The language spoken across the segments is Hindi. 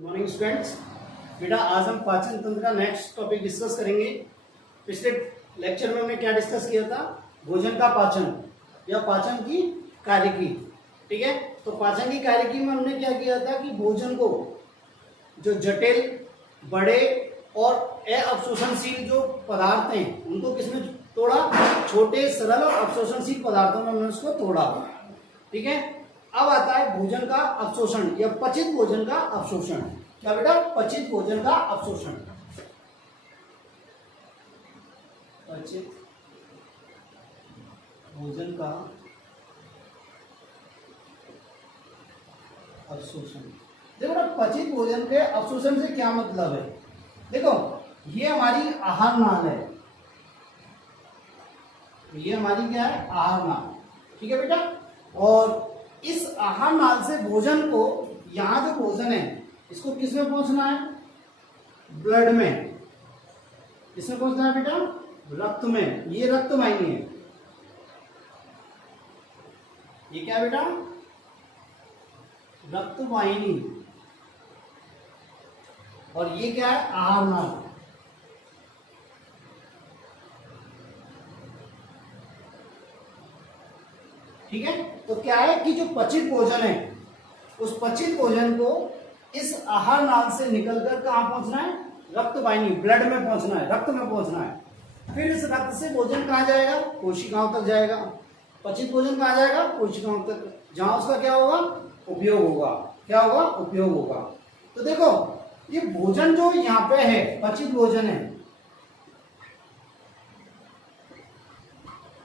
Good morning students. बेटा आज हम पाचन तंत्र का नेक्स्ट टॉपिक डिस्कस करेंगे। पिछले लेक्चर में हमने क्या डिस्कस किया था? भोजन का पाचन या पाचन की कार्यकी। ठीक है, तो पाचन की कार्यकी में हमने क्या किया था कि भोजन को जो जटिल, बड़े और अवशोषणशील जो पदार्थ हैं उनको किसमें तोड़ा? छोटे, सरल और अवशोषणशील पदार्थों में हमने उसको तोड़ा। ठीक है, अब आता है भोजन का अवशोषण या पचित भोजन का अवशोषण। क्या बेटा? पचित भोजन का अवशोषण। पचित भोजन का अवशोषण। देखो ना, पचित भोजन के अवशोषण से क्या मतलब है? देखो, ये हमारी आहार नाल है। ये हमारी क्या है? आहार नाल। ठीक है बेटा, और इस आहार नाल से भोजन को, यहां जो भोजन है इसको किसमें पहुंचना है? ब्लड में। किसमें पहुंचना है बेटा? रक्त में। ये रक्त वाहिनी है। ये क्या है बेटा? रक्त वाहिनी। और ये क्या है? आहार नाल। ठीक है, तो क्या है कि जो पचित भोजन है उस पचित भोजन को इस आहार नाल से निकलकर कहां पहुंचना है? रक्त वाहिनी, ब्लड में पहुंचना है, रक्त में पहुंचना है। फिर इस रक्त से भोजन कहां जाएगा? कोशिकाओं तक जाएगा। पचित भोजन कहां जाएगा? कोशिकाओं तक, जहां उसका क्या होगा? उपयोग होगा। क्या होगा? उपयोग होगा। तो देखो, ये भोजन जो यहाँ पे है, पचित भोजन है,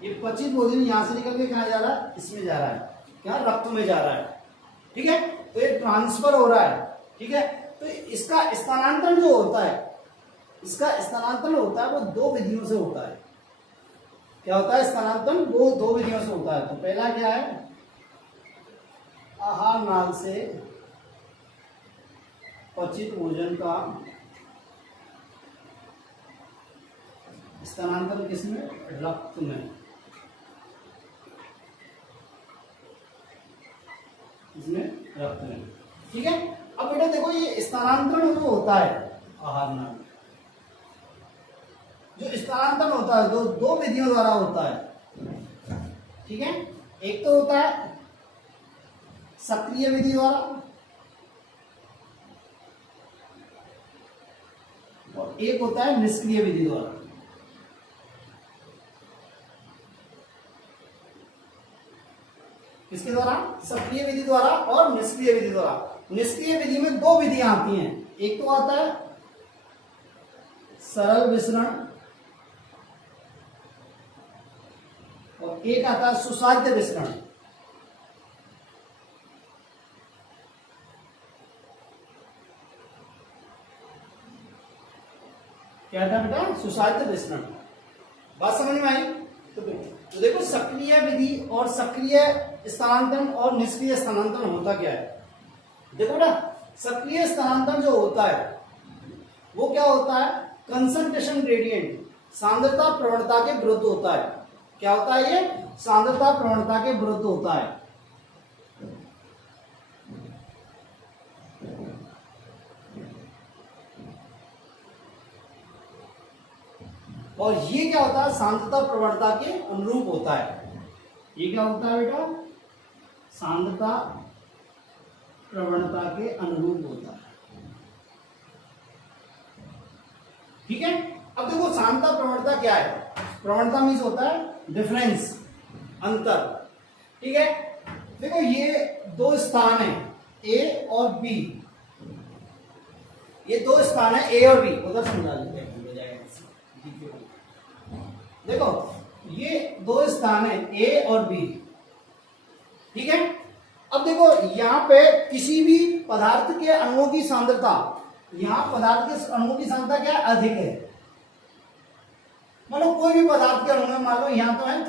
ये पचित भोजन यहां से निकल के कहां जा रहा है? इसमें जा रहा है। क्या? रक्त में जा रहा है। ठीक है, तो ये ट्रांसफर हो रहा है। ठीक है, तो इसका स्थानांतरण जो होता है, इसका स्थानांतरण होता है वो दो विधियों से होता है। क्या होता है? स्थानांतरण वो दो विधियों से होता है। तो पहला क्या है? आहार नाल से पचित भोजन का स्थानांतरण किसमें? रक्त में। इसमें रक्त में। ठीक है, अब बेटा देखो, ये स्थानांतरण जो होता है आहार नाल, जो स्थानांतरण होता है दो विधियों द्वारा होता है। ठीक है, एक तो होता है सक्रिय विधि द्वारा और एक होता है निष्क्रिय विधि द्वारा। किसके द्वारा? सक्रिय विधि द्वारा और निष्क्रिय विधि द्वारा। निष्क्रिय विधि में दो विधियां आती हैं। एक तो आता है सरल विसरण और एक आता है सुसाध्य विसरण। क्या था बेटा? सुसाध्य विसरण। बात समझ में आई? तो देखो, सक्रिय विधि और सक्रिय स्थानांतरण और निष्क्रिय स्थानांतरण होता क्या है? देखो बेटा, सक्रिय स्थानांतरण जो होता है वो क्या होता है? कंसंट्रेशन ग्रेडियंट, सांद्रता प्रवणता के विरुद्ध होता है। क्या होता है? ये सांद्रता प्रवणता के विरुद्ध होता है। और ये क्या होता है? सांद्रता प्रवणता के अनुरूप होता है। ये क्या होता है बेटा? सांद्रता प्रवणता के अनुरूप होता है। ठीक है, अब देखो, सांद्रता प्रवणता क्या है? प्रवणता मीन्स होता है डिफरेंस, अंतर। ठीक है, देखो ये दो स्थान है ए और बी। ये दो स्थान है ए और बी। उधर समझा लेते हैं। देखो, ये दो स्थान है ए और बी। ठीक है, अब देखो यहां पे किसी भी पदार्थ के अणुओं की सांद्रता, यहां पदार्थ के अणुओं की सांद्रता क्या है? अधिक है। मान लो कोई भी पदार्थ के अणु में, मान लो यहां तो है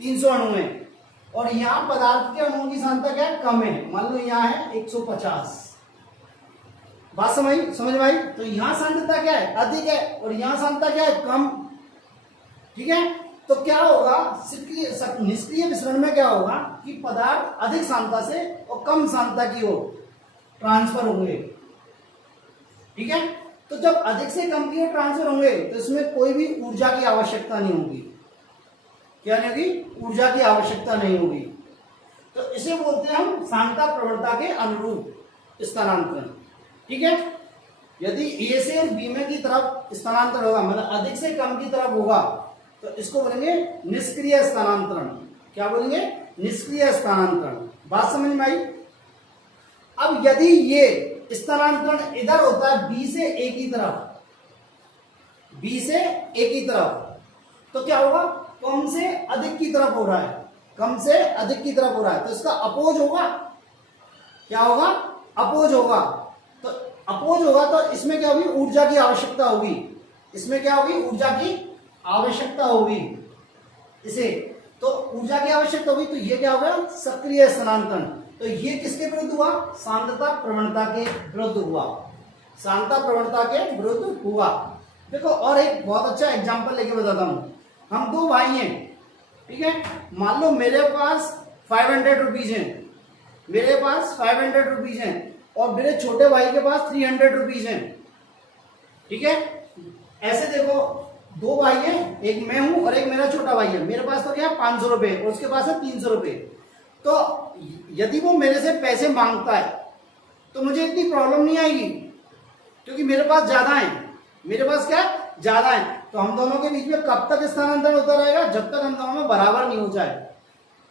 300 अणु है और यहां पदार्थ के अणुओं की सांद्रता क्या है? कम है। मान लो यहां है 150। बात समझ में आई? तो यहां सांद्रता क्या है? अधिक है और यहां सांद्रता क्या है? कम। ठीक है, तो क्या होगा? निष्क्रिय विसरण में क्या होगा कि पदार्थ अधिक सांद्रता से और कम सांद्रता की ओर ट्रांसफर होंगे। ठीक है, तो जब अधिक से कम की ओर ट्रांसफर होंगे तो इसमें कोई भी ऊर्जा की आवश्यकता नहीं होगी। क्या नहीं होगी? ऊर्जा की आवश्यकता नहीं होगी। तो इसे बोलते हैं हम सांख्यिकी प्रवणता के अनुरूप स्थानांतरण। ठीक है, यदि ए से बी में की तरफ स्थानांतरण होगा, मतलब अधिक से कम की तरफ होगा, तो इसको बोलेंगे निष्क्रिय स्थानांतरण। क्या बोलेंगे? निष्क्रिय स्थानांतरण। बात समझ में आई? अब यदि ये स्थानांतरण इधर होता है बी से ए की तरफ, बी से ए की तरफ, तो क्या होगा? कम से अधिक की तरफ हो रहा है, कम से अधिक की तरफ हो रहा है, तो इसका अपोज होगा। क्या होगा? अपोज होगा। तो अपोज होगा तो इसमें क्या होगी? ऊर्जा की आवश्यकता होगी। इसमें क्या होगी? ऊर्जा की आवश्यकता होगी। इसे तो ऊर्जा की आवश्यकता होगी, तो ये क्या होगा? सक्रिय स्थानांतरण। तो ये किसके विरुद्ध हुआ? सांद्रता प्रवणता के विरुद्ध हुआ। सांद्रता प्रवणता के विरुद्ध हुआ। देखो और एक बहुत अच्छा एग्जांपल लेके बताता हूं। हम दो भाई हैं, ठीक है, मान लो मेरे पास 500 रुपीज है, मेरे पास 500 रुपीज है और मेरे छोटे भाई के पास 300 रुपीज है। ठीक है, ऐसे देखो दो भाई हैं, एक मैं हूं और एक मेरा छोटा भाई है। मेरे पास तो क्या है? 500 रुपए और उसके पास है 300 रुपए। तो यदि वो मेरे से पैसे मांगता है तो मुझे इतनी प्रॉब्लम नहीं आएगी, क्योंकि मेरे पास ज्यादा है। मेरे पास क्या है? ज्यादा है। तो हम दोनों के बीच में कब तक स्थानांतरण होता रहेगा? जब तक हम दोनों में बराबर नहीं हो जाए।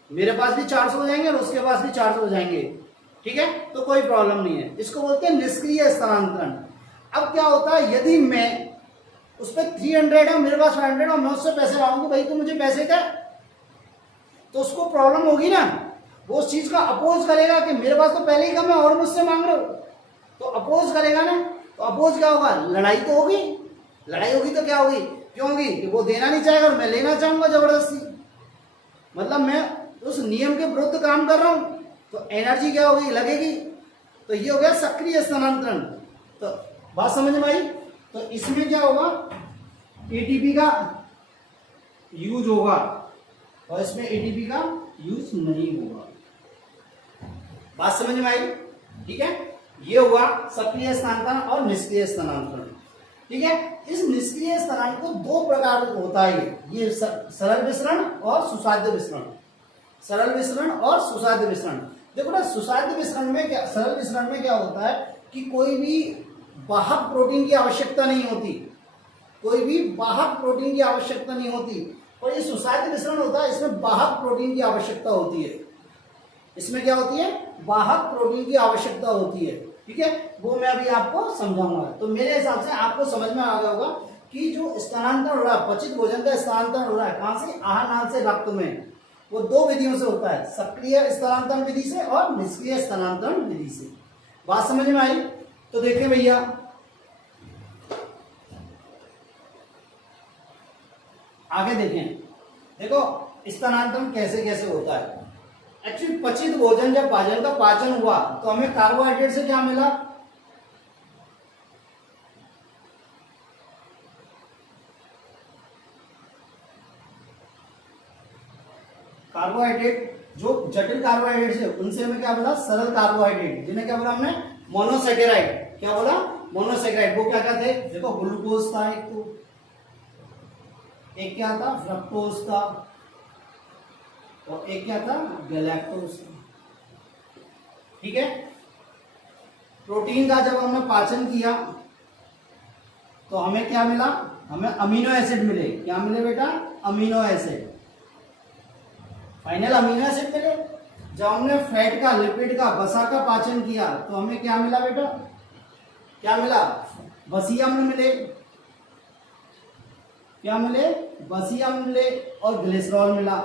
मेरे पास भी 400 हो जाएंगे और उसके पास भी 400 हो जाएंगे। ठीक है, तो कोई प्रॉब्लम नहीं है। इसको बोलते हैं निष्क्रिय स्थानांतरण। अब क्या होता है? यदि मैं उस पर 300 है, मेरे पास 500 और मैं उससे पैसे मांगूंगी, भाई तू मुझे पैसे दे, तो उसको प्रॉब्लम होगी ना। वो उस चीज का अपोज करेगा कि मेरे पास तो पहले ही कम है और मुझसे मांग रहे हो, तो अपोज करेगा ना। तो अपोज क्या होगा? लड़ाई तो होगी। लड़ाई होगी तो क्या होगी? क्यों होगी? कि वो देना नहीं चाहेगा और मैं लेना चाहूंगा जबरदस्ती। मतलब मैं उस नियम के विरुद्ध काम कर रहा हूं, तो एनर्जी क्या होगी? लगेगी। तो ये हो गया सक्रिय स्थानांतरण। तो बात समझ में आई? तो इसमें क्या होगा? एटीपी का यूज होगा और इसमें एटीपी का यूज नहीं होगा। बात समझ में आई? ठीक है, ये हुआ सक्रिय स्थानांतरण और निष्क्रिय स्थानांतरण। ठीक है, इस निष्क्रिय स्थानांतरण को दो प्रकार होता है। ये सरल विसरण और सुसाध्य विसरण। सरल विसरण और सुसाध्य विसरण। देखो ना, सुसाध्य विसरण में क्या, सरल विसरण में क्या होता है कि कोई भी वाहक प्रोटीन की आवश्यकता नहीं होती, कोई भी वाहक प्रोटीन की आवश्यकता नहीं होती। और ये सुसाध्य विसरण होता है, इसमें वाहक प्रोटीन की आवश्यकता होती है। इसमें क्या होती है? वाहक प्रोटीन की आवश्यकता होती है। ठीक है, वो मैं अभी आपको समझाऊंगा। तो मेरे हिसाब से आपको समझ में आ गया होगा कि जो स्थानांतरण हो रहा है, पचित भोजन का स्थानांतरण हो रहा है, कहां से? आहार नाल से रक्त में, वो दो विधियों से होता है, सक्रिय स्थानांतरण विधि से और निष्क्रिय स्थानांतरण विधि से। बात समझ में आई? तो देखिए भैया, आगे देखें। देखो स्थानांतरण कैसे कैसे होता है। एक्चुअली पचित भोजन, जब भोजन का पाचन हुआ तो हमें कार्बोहाइड्रेट से क्या मिला? कार्बोहाइड्रेट, जो जटिल कार्बोहाइड्रेट है उनसे हमें क्या बोला? सरल कार्बोहाइड्रेट, जिन्हें क्या बोला हमने? मोनोसेकेराइड। क्या बोला? मोनोसेकेराइड। वो क्या क्या थे? देखो ग्लूकोज था एक, तो एक क्या था? फ्रक्टोज था और एक क्या था? गैलेक्टोज था। ठीक है, प्रोटीन का जब हमने पाचन किया तो हमें क्या मिला? हमें अमीनो एसिड मिले। क्या मिले बेटा? Amino acid, final amino acid मिले। जब हमने फैट का, लिपिड का, वसा का पाचन किया तो हमें क्या मिला बेटा? क्या मिला? वसीय अम्ल मिले। क्या मिले? वसीय अम्ल मिले और ग्लिसरॉल मिला।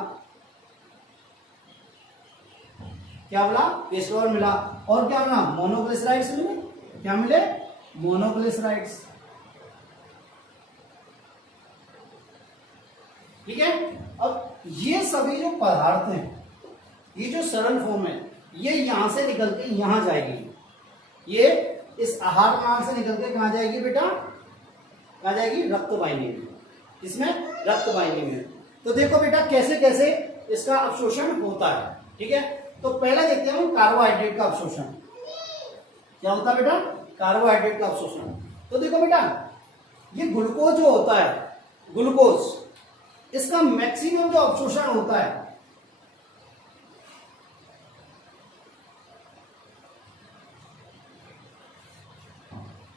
क्या मिला? ग्लिसरॉल मिला। और क्या मिला? मोनोग्लिसराइड्स मिले। क्या मिले? मोनोग्लिसराइड्स। ठीक है, अब ये सभी जो पदार्थ हैं, ये जो सरल फॉर्म है, ये यहां से निकल के यहां जाएगी। ये इस आहार नाल से निकल के कहां जाएगी बेटा? कहां जाएगी? रक्त वाहिनी में। इसमें रक्त वाहिनी में। तो देखो बेटा कैसे कैसे इसका अवशोषण होता है। ठीक है, तो पहले देखते हैं कार्बोहाइड्रेट का अवशोषण। क्या होता है बेटा? कार्बोहाइड्रेट का अवशोषण। तो देखो बेटा, ये ग्लूकोज जो होता है, ग्लूकोज, इसका मैक्सिमम जो अवशोषण होता है,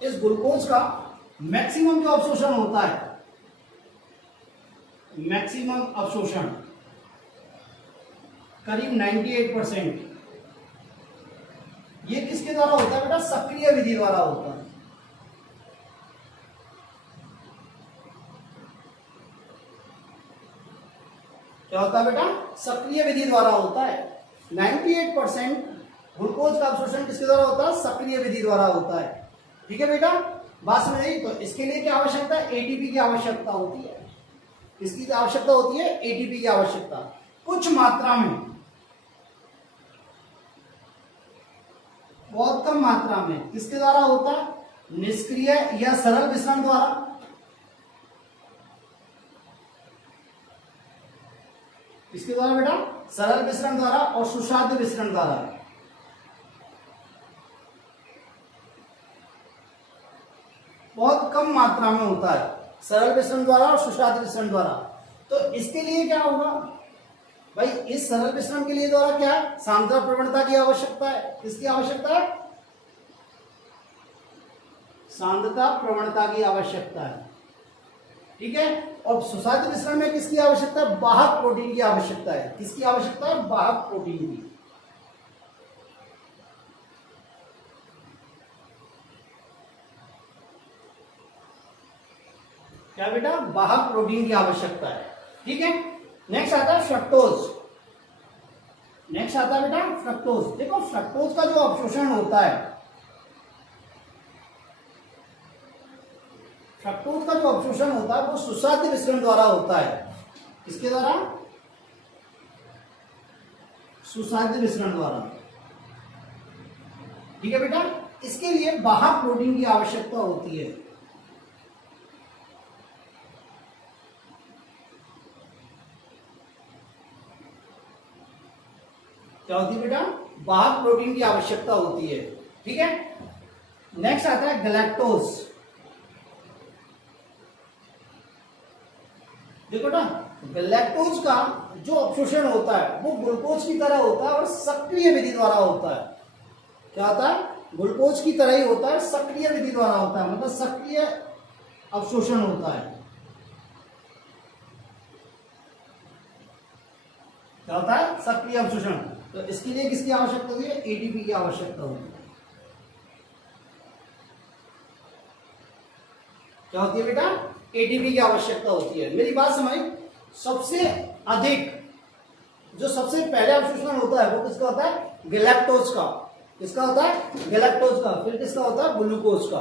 इस ग्लूकोज का मैक्सिमम जो अवशोषण होता है, मैक्सिमम अवशोषण करीब 98%, ये किसके द्वारा होता है बेटा? सक्रिय विधि द्वारा होता है। क्या होता है बेटा? सक्रिय विधि द्वारा होता है। 98% ग्लूकोज का अवशोषण किसके द्वारा होता है? सक्रिय विधि द्वारा होता है। ठीक है बेटा, बात समझ आई? तो इसके लिए क्या आवश्यकता है? एटीपी की आवश्यकता होती है। किसकी आवश्यकता होती है? एटीपी की आवश्यकता कुछ मात्रा में, बहुत कम मात्रा में। किसके द्वारा होता है? निष्क्रिय या सरल विसरण द्वारा। किसके द्वारा बेटा? सरल विसरण द्वारा और सुसाध्य विसरण द्वारा। बहुत कम मात्रा में होता है, सरल विसरण द्वारा और सुसाध्य विसरण द्वारा। तो इसके लिए क्या होगा भाई? इस सरल विसरण के लिए द्वारा क्या है? सांद्रता प्रवणता की आवश्यकता है। किसकी आवश्यकता है? सांद्रता प्रवणता की आवश्यकता है। ठीक है, और सुसाध्य विसरण में किसकी आवश्यकता है? वाहक प्रोटीन की आवश्यकता है। किसकी आवश्यकता है? वाहक प्रोटीन की। क्या बेटा? वाहक प्रोटीन की आवश्यकता है। ठीक है, नेक्स्ट आता है फ्रक्टोज। नेक्स्ट आता है बेटा फ्रक्टोज। देखो, फ्रक्टोज का जो अवशोषण होता है, फ्रक्टोज का जो अवशोषण होता है वो सुसाध्य विसरण द्वारा होता है। किसके द्वारा? सुसाध्य विसरण द्वारा। ठीक है बेटा, इसके लिए वाहक प्रोटीन की आवश्यकता होती है। क्या होती है बेटा? वाहक प्रोटीन की आवश्यकता होती है। ठीक है, नेक्स्ट आता है गैलेक्टोज। देखो ना, गैलेक्टोज का जो अवशोषण होता है वो ग्लूकोज की तरह होता है और सक्रिय विधि द्वारा होता है। क्या होता है? ग्लूकोज की तरह ही होता है, सक्रिय विधि द्वारा होता है, मतलब सक्रिय अवशोषण होता है। क्या होता है? सक्रिय अवशोषण। तो इसके लिए किसकी आवश्यकता होती है? एटीपी की आवश्यकता होती है। क्या होती है बेटा? एटीपी की आवश्यकता होती है। मेरी बात समझ? सबसे अधिक जो सबसे पहले अवशोषण होता है वो किसका होता है? गैलेक्टोज का। किसका होता है? गैलेक्टोज का। फिर किसका होता है? ग्लूकोज का।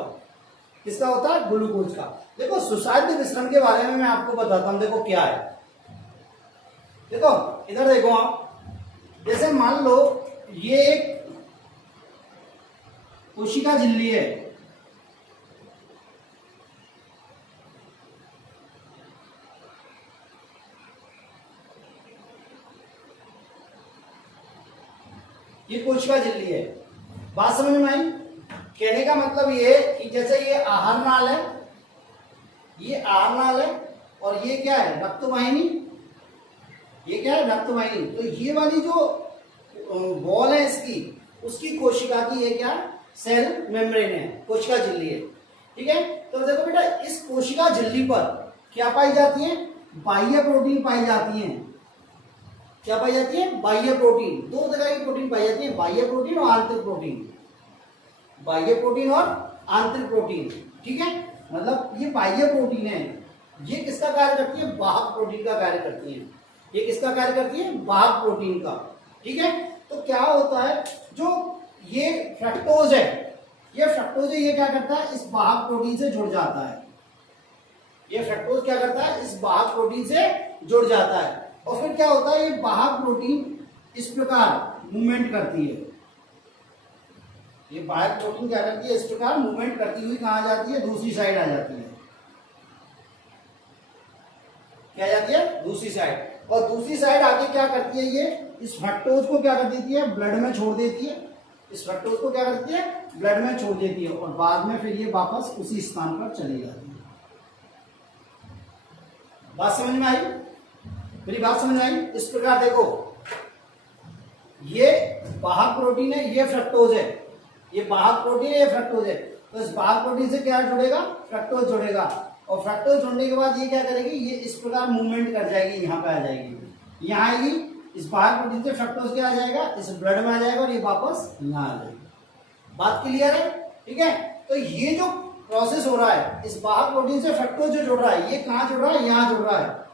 किसका होता है? ग्लूकोज का। देखो, सुसाध्य विसरण के बारे में मैं आपको बताता हूं। देखो क्या है, देखो इधर देखो आप, जैसे मान लो ये एक कोशिका झिल्ली है। ये कोशिका झिल्ली है। बात समझ में आई? कहने का मतलब ये कि जैसे ये आहार नाल है, ये आहार नाल है, और ये क्या है? रक्तवाहिनी। ये क्या है? रक्तवाहिनी। तो ये वाली जो वॉल है इसकी, उसकी कोशिका की ये क्या? सेल मेम्ब्रेन है, कोशिका झिल्ली है। ठीक है, तो देखो बेटा, इस कोशिका झिल्ली पर क्या पाई जाती है? बाह्य प्रोटीन पाई जाती है। क्या पाई जाती है? बाह्य प्रोटीन। दो तरह की प्रोटीन पाई जाती है, बाह्य प्रोटीन और आंतरिक प्रोटीन। बाह्य प्रोटीन और आंतरिक प्रोटीन। ठीक है, मतलब ये बाह्य प्रोटीन है, ये किसका कार्य करती है? वाहक प्रोटीन का कार्य करती है। ये किसका कार्य करती है? वाहक प्रोटीन का। ठीक है, तो क्या होता है, जो ये फ्रक्टोज है, ये फ्रक्टोज है, ये क्या करता है? इस वाहक प्रोटीन से जुड़ जाता है। ये फ्रक्टोज क्या करता है? इस वाहक प्रोटीन से जुड़ जाता है, और फिर क्या होता है? ये वाहक प्रोटीन इस प्रकार मूवमेंट करती है। ये वाहक प्रोटीन क्या करती है? इस प्रकार मूवमेंट करती हुई कहां जाती है? दूसरी साइड आ जाती है। क्या जाती है? दूसरी साइड। और दूसरी साइड आके क्या करती है? ये इस फ्रक्टोज को क्या कर देती है? ब्लड में छोड़ देती है। इस फ्रक्टोज को क्या करती है, ब्लड में छोड़ देती है और बाद में फिर ये वापस उसी स्थान पर चली जाती है। बात समझ में आई? मेरी बात समझ में आई? इस प्रकार देखो, ये वाहक प्रोटीन है, ये फ्रक्टोज है, ये वाहक प्रोटीन है, ये फ्रक्टोज है। तो इस वाहक प्रोटीन से क्या जुड़ेगा, फ्रक्टोज जुड़ेगा और फ्रक्टोज जुड़ने के बाद ये क्या करेगी, ये इस प्रकार मूवमेंट कर जाएगी, यहाँ पे आ जाएगी, यहाँ आएगी, इस वाहक प्रोटीन से फ्रक्टोज क्या आ जाएगा, इस ब्लड में आ जाएगा और ये वापस यहाँ आ जाएगा। बात क्लियर है? ठीक है। तो ये जो प्रोसेस हो रहा है, इस वाहक प्रोटीन से फ्रक्टोज जो जुड़ रहा है, ये कहाँ जुड़ रहा है, यहाँ जुड़ रहा है,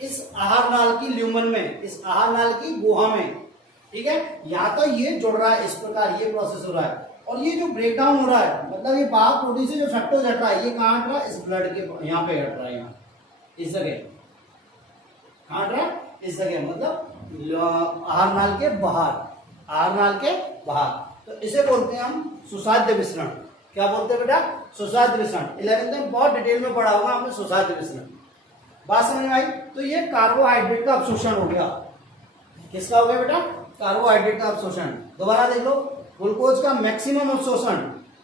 इस आहार नाल की ल्यूमन में, इस आहार नाल की गुहा में। ठीक है, यहाँ तो ये जुड़ रहा है, इस प्रकार ये प्रोसेस हो रहा है। और ये जो ब्रेकडाउन हो रहा है, मतलब ये वाहक प्रोटीन से जो फ्रक्टोज हट रहा है, ये कहाँ हट रहा है, इस ब्लड के यहाँ पे हट रहा है, यहाँ इस जगह कहाँ हट रहा है, इस जगह, मतलब आहार नाल के बाहर, आहार नाल के बाहर। तो इसे बोलते हैं हम सुसाध्य विसरण। क्या बोलते हैं बेटा, सुसाध्य विसरण। 11th में बहुत डिटेल में पढ़ा होगा हमने सुसाध्य विसरण। बात समझ में आई? तो ये कार्बोहाइड्रेट का अवशोषण हो गया। किसका हो गया बेटा, कार्बोहाइड्रेट का अवशोषण। दोबारा देख लो, ग्लूकोज का मैक्सिमम अवशोषण।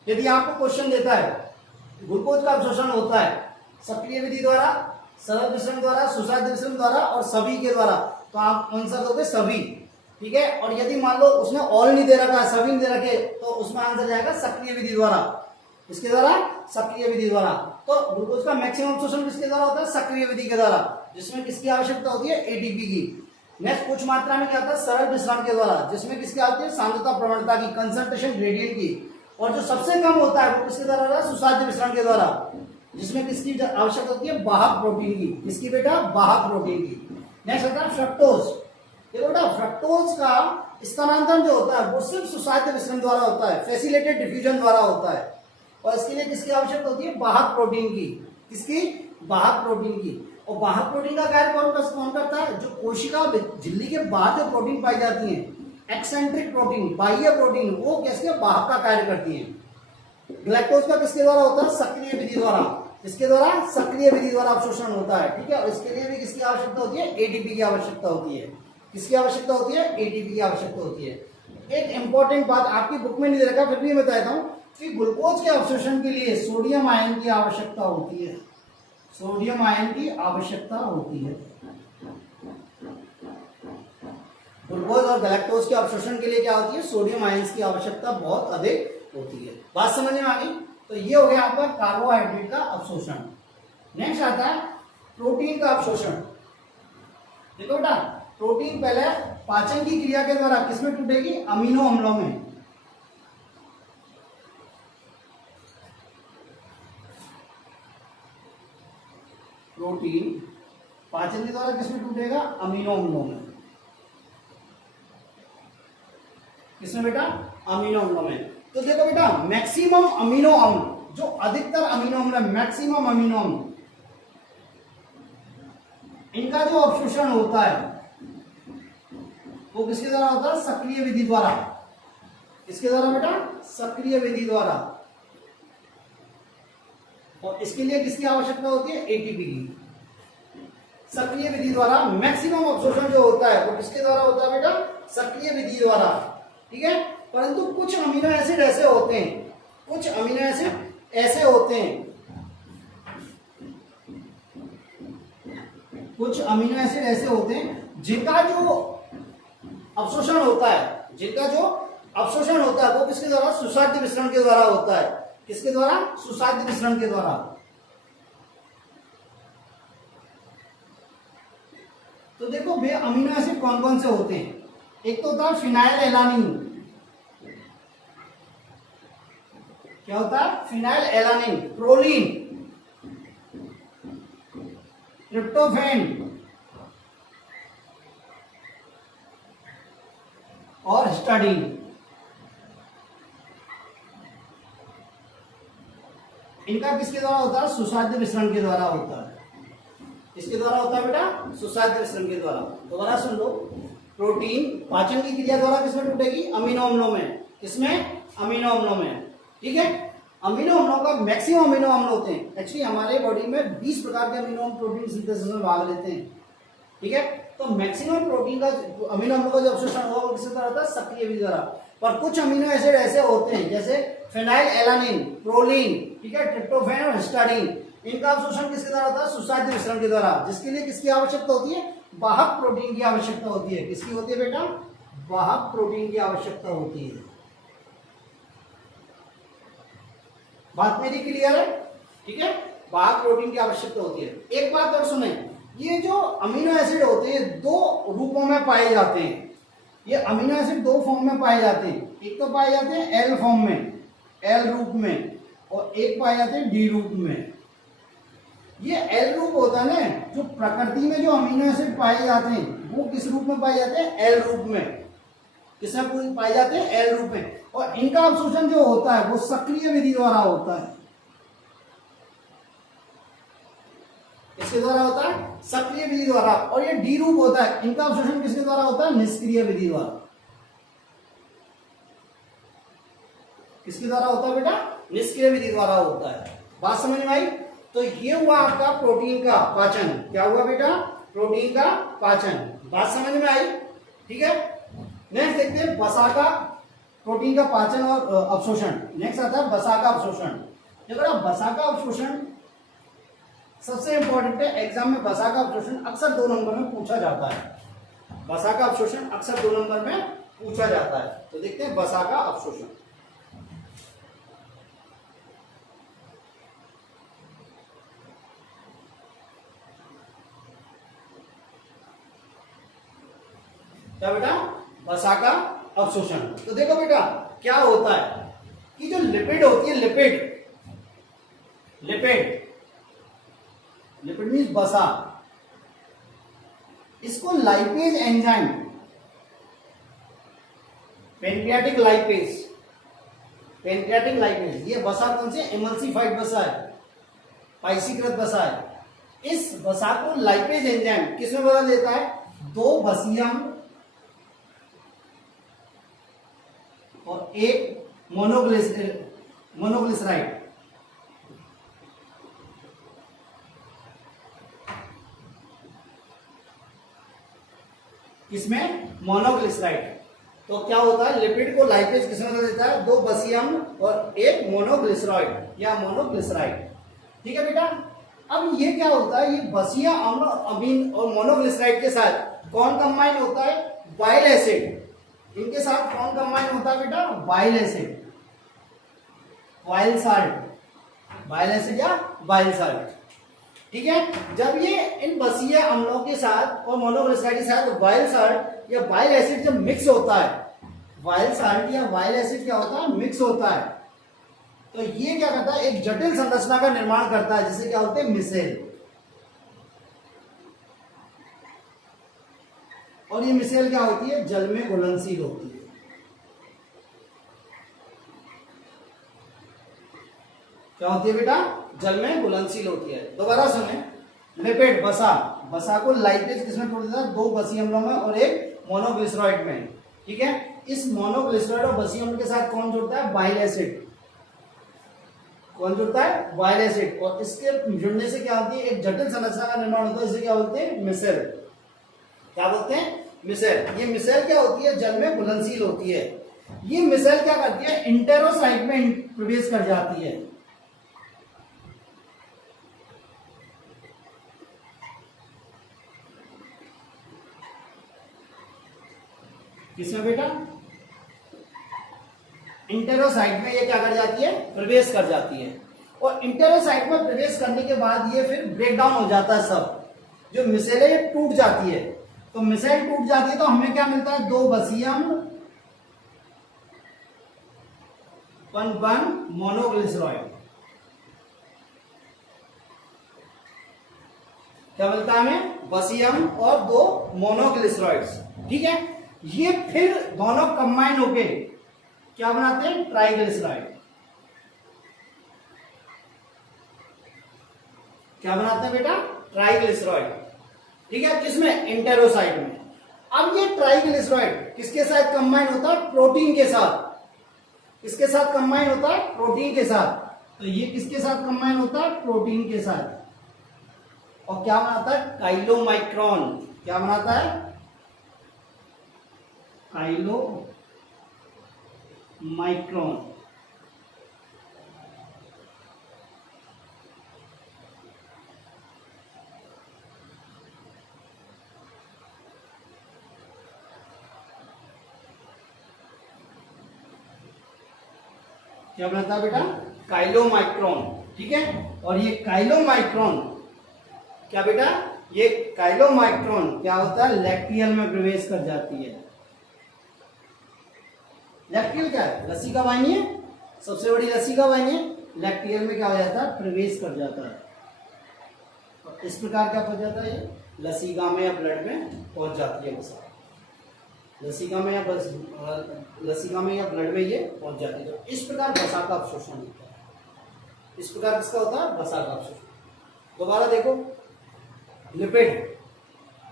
यदि आपको क्वेश्चन देता है ग्लूकोज का अवशोषण होता है सक्रिय विधि द्वारा, सरल विसरण द्वारा, सुसाध्य विसरण द्वारा और सभी के द्वारा, तो आप आंसर दोगे सभी। ठीक है, और यदि मान लो उसने ऑल नहीं दे रखा, सभी नहीं दे रखे, तो उसमें आंसर जाएगा सक्रिय विधि द्वारा। इसके द्वारा, सक्रिय विधि द्वारा। तो ग्लूकोज का मैक्सिमम अवशोषण किसके द्वारा होता है, सक्रिय विधि के द्वारा, जिसमें किसकी आवश्यकता होती है, एटीपी की। नेक्स्ट कुछ मात्रा में क्या होता है, सरल विसरण के द्वारा, जिसमें किसकी आती है, सांद्रता प्रवणता की, कंसंट्रेशन ग्रेडियंट की। और जो सबसे कम होता है वो किसके द्वारा होता है, सुसाध्य विसरण के द्वारा, जिसमें किसकी आवश्यकता होती है, वाहक प्रोटीन की। किसकी बेटा, वाहक प्रोटीन की। नेक्स्ट होता है फ्रक्टोज। देखो बेटा, फ्रक्टोज का स्थानांतरण जो होता है वो सिर्फ सुसाध्य विसरण द्वारा होता है, फैसिलिटेड डिफ्यूजन द्वारा होता है। और इसके लिए किसकी आवश्यकता होती है, वाहक प्रोटीन की। किसकी, वाहक प्रोटीन की। और वाहक प्रोटीन का कार्य कौन करता है, जो कोशिका झिल्ली के बाहर जो प्रोटीन पाई जाती है, एक्सेंट्रिक प्रोटीन, बाह्य प्रोटीन, वो किसके, वाहक का कार्य करती है। ग्लाइकोज का किसके द्वारा होता है, सक्रिय विधि द्वारा। किसके द्वारा, सक्रिय विधि द्वारा अवशोषण होता है। ठीक है, और इसके लिए भी किसकी आवश्यकता होती है, एटीपी की आवश्यकता होती है। किसकी आवश्यकता होती है, एटीपी की आवश्यकता होती है। एक इंपॉर्टेंट बात आपकी बुक में नहीं दे रखा, फिर भी मैं बताता हूं कि ग्लूकोज के अवशोषण के लिए सोडियम आयन की आवश्यकता होती है। सोडियम आयन की आवश्यकता होती है। ग्लूकोज और गैलेक्टोज के अवशोषण के लिए क्या होती है, सोडियम आयन की आवश्यकता बहुत अधिक होती है। बात समझ में आ गई? तो ये हो गया आपका कार्बोहाइड्रेट का अवशोषण। नेक्स्ट आता है प्रोटीन का अवशोषण। देखो बेटा, प्रोटीन पहले पाचन की क्रिया के द्वारा किसमें टूटेगी, अमीनो अम्लों में। प्रोटीन पाचन के द्वारा किसमें टूटेगा, अमीनो अम्लों में। किसमें बेटा, अमीनो अम्लों में। तो देखो बेटा, मैक्सिमम अमीनो अम्ल, जो अधिकतर अमीनो अम्ल, मैक्सिमम अमीनो अम्ल, इनका जो अवशोषण होता है वो किसके द्वारा होता है, सक्रिय विधि द्वारा। किसके द्वारा बेटा, सक्रिय विधि द्वारा। और इसके लिए किसकी आवश्यकता होती है, एटीपी की। सक्रिय विधि द्वारा मैक्सिमम अवशोषण जो होता है वो किसके द्वारा होता है बेटा, सक्रिय विधि द्वारा। ठीक है, परंतु कुछ अमीनो एसिड ऐसे होते हैं, कुछ अमीनो एसिड ऐसे होते हैं, कुछ अमीनो एसिड ऐसे होते हैं जिनका जो अवशोषण होता है, जिनका जो अवशोषण होता है वो किसके द्वारा, सुसाध्य विसरण के द्वारा होता है। किसके द्वारा, सुसाध्य विसरण के द्वारा। तो देखो वे अमीनो एसिड कौन कौन से होते हैं। एक तो होता है फिनाइल एलानिन। क्या होता है, फिनाइल एलानिन, प्रोलीन, ट्रिप्टोफैन और हिस्टाडीन। इनका किसके द्वारा होता है, सुसाध्य विसरण के द्वारा होता है। किसके द्वारा होता है बेटा, सुसाध्य विसरण के द्वारा। दोबारा सुन लो, प्रोटीन पाचन की क्रिया द्वारा किसमें टूटेगी, अमीनो अम्लों में। किसमें, अमीनो अम्लों में। ठीक है, अमीनो अम्लों का मैक्सिमम अमीनो अम्ल होते हैं। एक्चुअली हमारे बॉडी में 20 प्रकार के अमीनो अम्ल प्रोटीन सिंथेसिस में भाग लेते हैं। ठीक है, तो मैक्सिमम प्रोटीन का अमीनो अम्लों का जो अवशोषण होगा वो किसके द्वारा होता है, सक्रिय विधि द्वारा। पर कुछ अमीनो एसिड ऐसे होते हैं जैसे फिनाइल एलानिन, प्रोलीन, ठीक है, ट्रिप्टोफैन और हिस्टाडीन, इनका अवशोषण किसके द्वारा होता है? सुसाध्य मिश्रण के द्वारा, जिसके लिए किसकी आवश्यकता होती है? वाहक प्रोटीन की आवश्यकता होती है। किसकी होती है बेटा? वाहक प्रोटीन की आवश्यकता होती है। बात मेरी क्लियर है? ठीक है, वाहक प्रोटीन की आवश्यकता होती है। एक बात और सुने, ये जो अमीनो एसिड होते हैं दो रूपों में पाए जाते हैं। ये अमीनो एसिड दो फॉर्म में पाए जाते हैं। एक तो पाए जाते हैं एल फॉर्म में, एल रूप में, और एक पाए जाते हैं डी रूप में। ये एल रूप होता है ना, जो प्रकृति में जो अमीनो एसिड पाए जाते हैं वो किस रूप में पाए जाते हैं? एल रूप में। किसमें पाए जाते हैं? एल रूप में। और इनका अवशोषण जो होता है वो सक्रिय विधि द्वारा होता है। किसके द्वारा होता है? सक्रिय विधि द्वारा। और ये डी रूप होता है, इनका अवशोषण किसके द्वारा होता है? निष्क्रिय विधि द्वारा। किसके द्वारा होता है बेटा? निष्क्रिय विधि द्वारा होता है। बात समझ में आई? तो ये हुआ आपका प्रोटीन का पाचन। क्या हुआ बेटा? प्रोटीन का पाचन। बात समझ में आई? ठीक है, नेक्स्ट देखते हैं वसा का, प्रोटीन का पाचन और अवशोषण। नेक्स्ट आता है वसा का अवशोषण। देखो वसा का अवशोषण सबसे इंपॉर्टेंट है। एग्जाम में वसा का अवशोषण अक्सर 2 नंबर में पूछा जाता है। वसा का अवशोषण अक्सर 2 नंबर में पूछा जाता है। तो देखते हैं वसा का अवशोषण। क्या बेटा? वसा का अवशोषण। तो देखो बेटा क्या होता है कि जो लिपिड होती है, लिपिड लिपिड लिपिड मीन्स वसा, इसको lipase enzyme, pancreatic lipase, pancreatic lipase, ये वसा कौन से? एमल्सिफाइड वसा है, पाइसीकृत वसा है। इस वसा को लाइपेज एंजाइम किसमें बदल देता है? 2 वसीय अम्ल और एक मोनोग्लिसराइड। किसमें? मोनोग्लिसराइड। तो क्या होता है? लिपिड को लाइपेज किसमें बदल देता है? 2 वसीय अम्ल और एक मोनोग्लिसराइड या मोनोग्लिसराइड। ठीक है बेटा, अब ये क्या होता है? ये वसीय अम्ल अमीन और मोनोग्लिसराइड के साथ कौन कंबाइन होता है? Bile acid. इनके साथ कौन कंबाइन होता है बेटा? Bile acid, bile salt, bile acid या बाइल साल्ट। ठीक है, जब ये इन वसीय अम्लों के साथ और मोनोग्लिसराइड के साथ बाइल साल्ट या बाइल एसिड जब मिक्स होता है, बाइल साल्ट या बाइल एसिड क्या होता है? मिक्स होता है। तो ये क्या करता है? एक जटिल संरचना का निर्माण करता है, जिसे क्या होते हैं? मिसेल। और ये मिसेल क्या होती है? जल में घुलनशील होती है। क्या होती है बेटा? जल में घुलनशील होती है। दोबारा सुने, लिपिड वसा, वसा को लाइपेज किसमें तोड़ देता है? 2 वसीय अम्लों में और एक मोनोग्लिसराइड में। ठीक है, इस मोनोग्लिसराइड और वसीय अम्ल के साथ कौन जुड़ता है? Bile acid. कौन जुड़ता है? Bile acid. और इसके जुड़ने से क्या होती है? एक जटिल संरचना का निर्माण होता है, इसे क्या बोलते हैं? मिसेल। क्या बोलते हैं? मिसेल। ये मिसेल क्या होती है? जल में घुलनशील होती है। ये मिसेल क्या करती है? इंटेरोसाइट में प्रवेश कर जाती है। किसमें बेटा? इंटेरोसाइट में ये क्या कर जाती है? प्रवेश कर जाती है। और इंटेरोसाइट में प्रवेश करने के बाद ये फिर ब्रेक डाउन हो जाता है। सब जो मिसेल है ये टूट जाती है। तो मिसेल टूट जाती है तो हमें क्या मिलता है? 2 वसीय अम्ल, 1 मोनोग्लिसराइड। क्या मिलता है हमें? वसीय अम्ल और 2 मोनोग्लिसराइड्स। ठीक है, ये फिर दोनों कंबाइन होके क्या बनाते हैं? ट्राइग्लिसराइड। क्या बनाते हैं बेटा? ट्राइग्लिसराइड। ठीक है, किसमें? इंटेरोसाइट में। अब ये ट्राइग्लिसराइड किसके साथ कंबाइन होता है? प्रोटीन के साथ। किसके साथ कंबाइन होता है? प्रोटीन के साथ। तो ये किसके साथ कंबाइन होता है? प्रोटीन के साथ। और क्या बनाता है? काइलोमाइक्रोन। क्या बनाता है? माइक्रोन। क्या बनता है बेटा? काइलोमाइक्रोन। ठीक है, और ये काइलोमाइक्रोन क्या बेटा? ये काइलोमाइक्रोन क्या होता है? लैक्टियल में प्रवेश कर जाती है। लैक्टियल क्या है? लसिका वाहिनी है, सबसे बड़ी लसिका वाहिनी है। लैक्टियल में क्या हो जाता है? प्रवेश कर जाता है। और इस प्रकार क्या हो जाता है? लसिका में या ब्लड में पहुंच जाती है वसा। लसिका में या ब्लड में ये पहुंच जाती है। तो इस प्रकार वसा का अवशोषण होता है। इस प्रकार किसका होता है? वसा का अवशोषण। दोबारा देखो, लिपिड,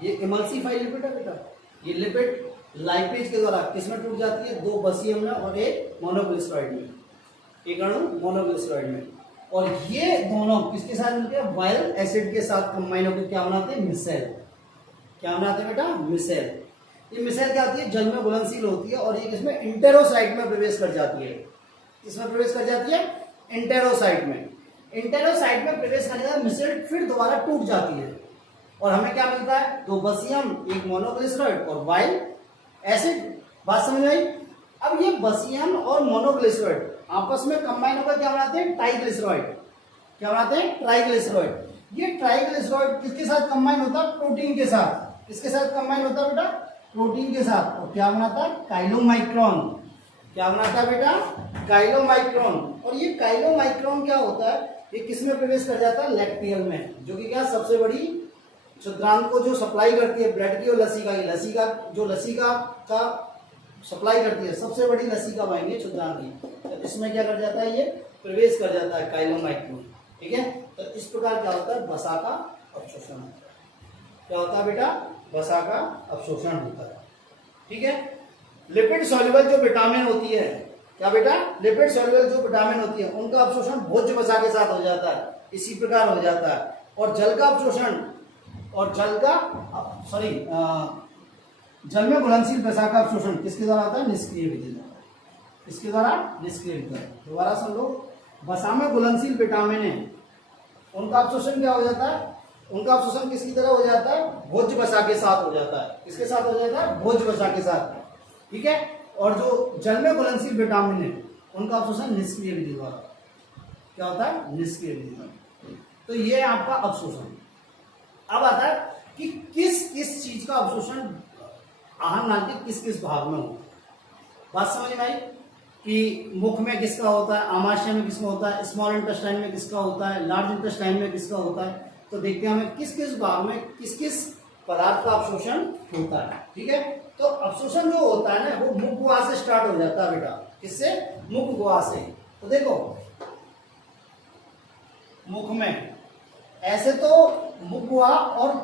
ये इमल्सिफाई लिपिड है बेटा। ये लिपिड लाइपेज के द्वारा किसमें टूट जाती है? 2 बसीयम में और एक मोनोग्लिसराइड में, एक अणु मोनोग्लिसराइड में। और ये दोनों किसके साथ मिलते हैं? वायरल एसिड के साथ कंबाइन होकर क्या बनाते हैं? मिसेल। क्या बनाते हैं बेटा? मिसेल। ये मिसेल क्या होती है? जल में घुलनशील होती है और ये किसमें? इंटेरोसाइट में प्रवेश कर जाती है। किसमें प्रवेश कर जाती है? इंटेरोसाइट में। इंटेरोसाइट में प्रवेश करने के बाद मिसेल फिर दोबारा टूट जाती है और हमें क्या मिलता है? 2 बसीयम, एक मोनोग्लिसराइड और वाइल एसिड। बात समझ आई? अब ये बसीयम और मोनोग्लिसराइड आपस में कंबाइन होकर क्या बनाते हैं? ट्राइग्लिसराइड। क्या बनाते हैं? ट्राइग्लिसराइड। ये ट्राइग्लिसराइड किसके साथ कंबाइन होता है? प्रोटीन के साथ। किसके साथ कंबाइन होता है बेटा? प्रोटीन के साथ। और क्या बनाता है? काइलोमाइक्रोन। क्या बनाता है बेटा? काइलोमाइक्रोन। और ये काइलोमाइक्रोन क्या होता है? ये किसमें प्रवेश कर जाता है? लैक्टियल में, जो कि क्या सबसे बड़ी क्षुद्रांत को जो सप्लाई करती है ब्लड की और लसिका की। लसिका जो लसिका का सप्लाई करती है, सबसे बड़ी लसिका वाहिनी है क्षुद्रांत की। तो इसमें क्या कर जाता है? ये प्रवेश कर जाता है काइलोमाइक्रोन। ठीक है, तो इस प्रकार क्या होता है? वसा का अवशोषण होता है। क्या होता है बेटा? वसा का अवशोषण होता है। ठीक है, लिपिड सॉल्युबल जो विटामिन होती है, क्या बेटा? लिपिड सॉल्युबल जो विटामिन होती है उनका अवशोषण भोज्य वसा के साथ हो जाता है। इसी प्रकार हो जाता है। और जल का अवशोषण और जल में घुलनशील वसा का अवशोषण किसके द्वारा होता है? निष्क्रिय विधि द्वारा। किसके द्वारा? निष्क्रिय विधि द्वारा। दोबारा सुन लो, वसा में घुलनशील विटामिन है, उनका अवशोषण क्या हो जाता है? उनका अवशोषण किसकी तरह हो जाता है? भोज्य वसा के साथ हो जाता है। किसके साथ हो जाता है? भोज्य वसा के साथ। ठीक है, और जो जल में घुलनशील विटामिन है उनका अवशोषण निष्क्रिय विधि द्वारा। क्या होता है? निष्क्रिय विधि द्वारा। तो ये आपका अवशोषण। अब आता है कि किस किस चीज का अवशोषण आहार नाल के किस किस भाग में होता है। बात समझ में आई? कि मुख में किसका होता है, आमाशय में किसका होता है, स्मॉल इंटेस्टाइन में किसका होता है, लार्ज इंटेस्टाइन में किसका होता है। तो देखते हैं हमें किस किस भाग में किस किस पदार्थ का अवशोषण होता है। ठीक है, तो अवशोषण जो होता है ना वो मुख गुहा से स्टार्ट हो जाता है बेटा। किससे? मुख गुहा से। तो देखो मुख में ऐसे तो मुख गुहा और